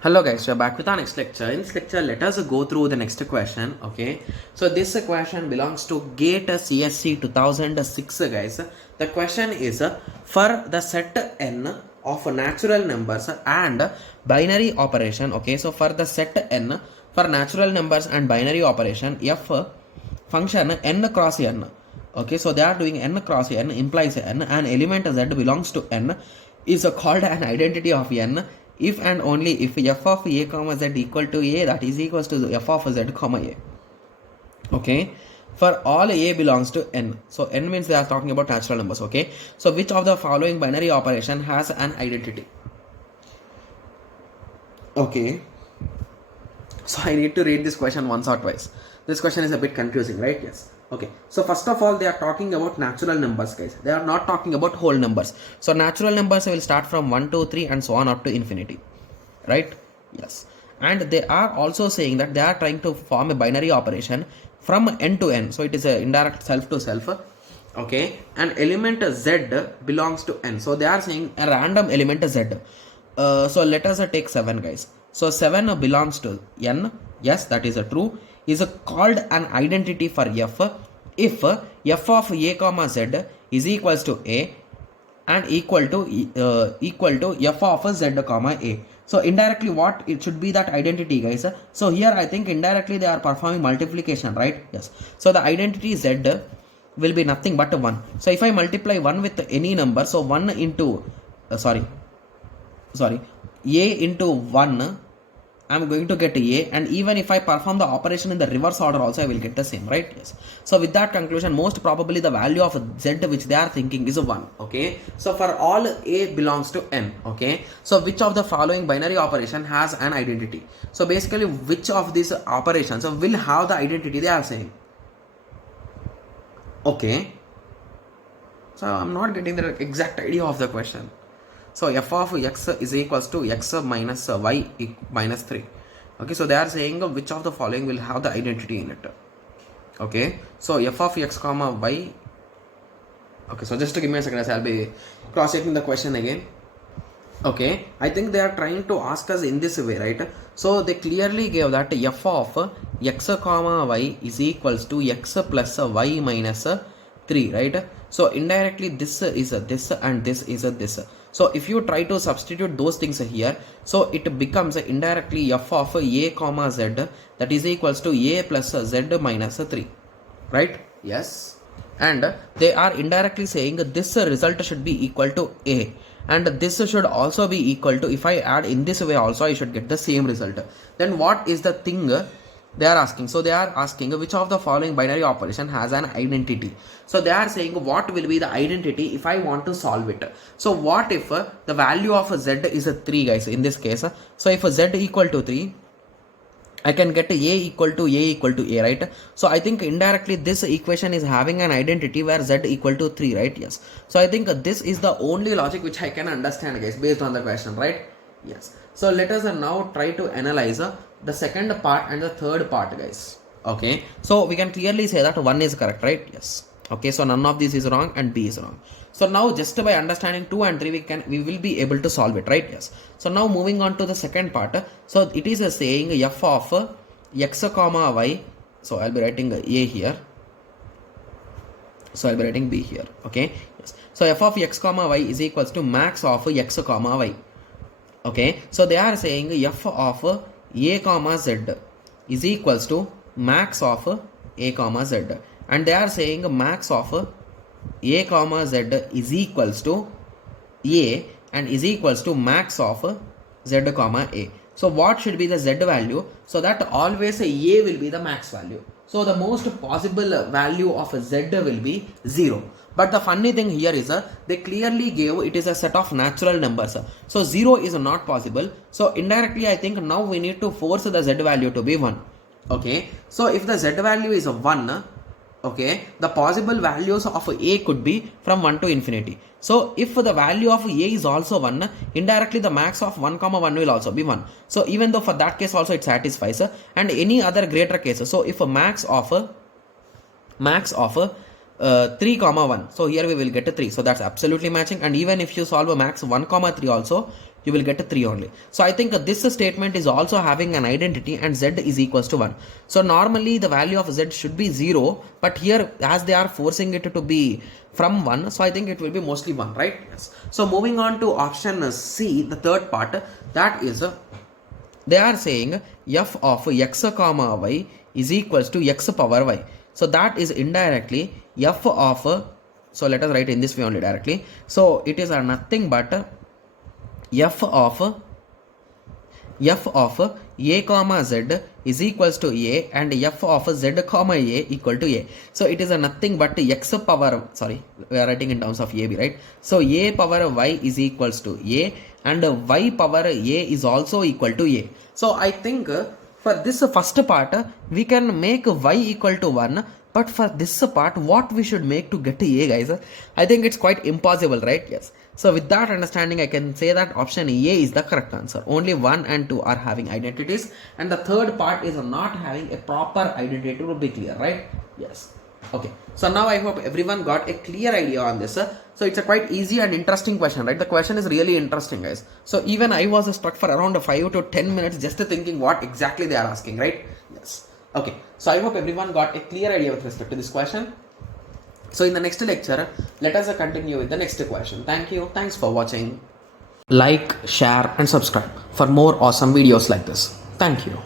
Hello guys, we are back with our next lecture. In this lecture, let us go through the next question. Okay, so this question belongs to GATE CSC 2006 guys. The question is for the set n of natural numbers and binary operation. Okay, so for the set n for natural numbers and binary operation, f function n cross n. Okay, so they are doing n cross n implies n, an element z belongs to n is called an identity of n if and only if f of a comma z equal to a, that is equals to f of z comma a. Okay, for all a belongs to n, so n means they are talking about natural numbers. Okay, so which of the following binary operation has an identity? Okay, so I need to read this question once or twice. This question is a bit confusing, right? Yes. Okay, so first of all, they are talking about natural numbers, guys. They are not talking about whole numbers. So natural numbers will start from 1 to 3 and so on up to infinity, right? Yes. And they are also saying that they are trying to form a binary operation from n to n. So it is a indirect self to self. Okay, and element z belongs to n. So they are saying a random element z. So let us take 7, guys. So 7 belongs to n. Yes, that is true. Is called an identity for f if f of a comma z is equals to a and equal to f of z comma a. So indirectly what it should be that identity, guys? So here I think indirectly they are performing multiplication, right? Yes. So the identity z will be nothing but 1. So if I multiply 1 with any number, so 1 into a into 1, I'm going to get a, and even if I perform the operation in the reverse order also I will get the same, right? Yes. So with that conclusion, most probably the value of z which they are thinking is 1. Okay, so for all a belongs to n. Okay, so which of the following binary operation has an identity? So basically which of these operations will have the identity they are saying. Okay, so I'm not getting the exact idea of the question. So f of x is equals to x minus y minus 3. Okay, so they are saying which of the following will have the identity in it. Okay, so f of x comma y. Okay, so just to give me a second, I'll be cross-checking the question again. Okay, I think they are trying to ask us in this way, right? So they clearly gave that f of x comma y is equals to x plus y minus 3, right? So indirectly this is this and this is this. So if you try to substitute those things here, so it becomes indirectly f of a comma z, that is equals to a plus z minus 3, right? Yes. And they are indirectly saying this result should be equal to a, and this should also be equal to, if I add in this way also I should get the same result. Then what is the thing they are asking? So they are asking which of the following binary operation has an identity. So they are saying what will be the identity if I want to solve it. So what if the value of z is 3, guys, in this case? So if z equal to 3, I can get a equal to a, right? So I think indirectly this equation is having an identity where z equal to 3, right? Yes. So I think this is the only logic which I can understand, guys, based on the question, right? Yes. So let us now try to analyze the second part and the third part, guys. Okay, so we can clearly say that 1 is correct, right? Yes. Okay, so none of this is wrong and B is wrong. So now just by understanding 2 and 3 we will be able to solve it, right? Yes. So now moving on to the second part. So it is saying f of x comma y. So I'll be writing a here. So I'll be writing B here. Okay. Yes. So f of x comma y is equals to max of x comma y. Okay. So they are saying f of a comma z is equals to max of a comma z, and they are saying max of a comma z is equals to a and is equals to max of z comma a. So what should be the z value? So that always a will be the max value. So the most possible value of z will be 0. But the funny thing here is they clearly gave it is a set of natural numbers. So 0 is not possible. So indirectly I think now we need to force the z value to be 1. Okay, so if the z value is 1, okay, the possible values of a could be from 1 to infinity. So if the value of a is also 1, indirectly the max of 1 comma 1 will also be 1. So even though for that case also it satisfies, and any other greater case, so if a max of 3 comma 1, so here we will get a 3. So that's absolutely matching. And even if you solve a max 1 comma 3 also, you will get 3 only. So I think this statement is also having an identity and z is equals to 1. So normally the value of z should be 0, but here as they are forcing it to be from 1, so I think it will be mostly 1, right? Yes. So moving on to option C, the third part, that is they are saying f of x comma y is equals to x power y. So that is indirectly f of, so let us write in this way only directly. So it is nothing but f of a comma z is equals to a and f of z comma a equal to a. So it is nothing but x power, sorry, we are writing in terms of ab, right? So a power y is equals to a and y power a is also equal to a. So I think for this first part we can make y equal to 1, but for this part what we should make to get a, guys? I think it's quite impossible, right? Yes. So with that understanding, I can say that option A is the correct answer. Only 1 and 2 are having identities, and the third part is not having a proper identity, to be clear, right? Yes. Okay. So now I hope everyone got a clear idea on this. So it's a quite easy and interesting question, right? The question is really interesting, guys. So even I was stuck for around 5 to 10 minutes just thinking what exactly they are asking, right? Yes. Okay. So I hope everyone got a clear idea with respect to this question. So in the next lecture, let us continue with the next question. Thank you. Thanks for watching. Like, share and subscribe for more awesome videos like this. Thank you.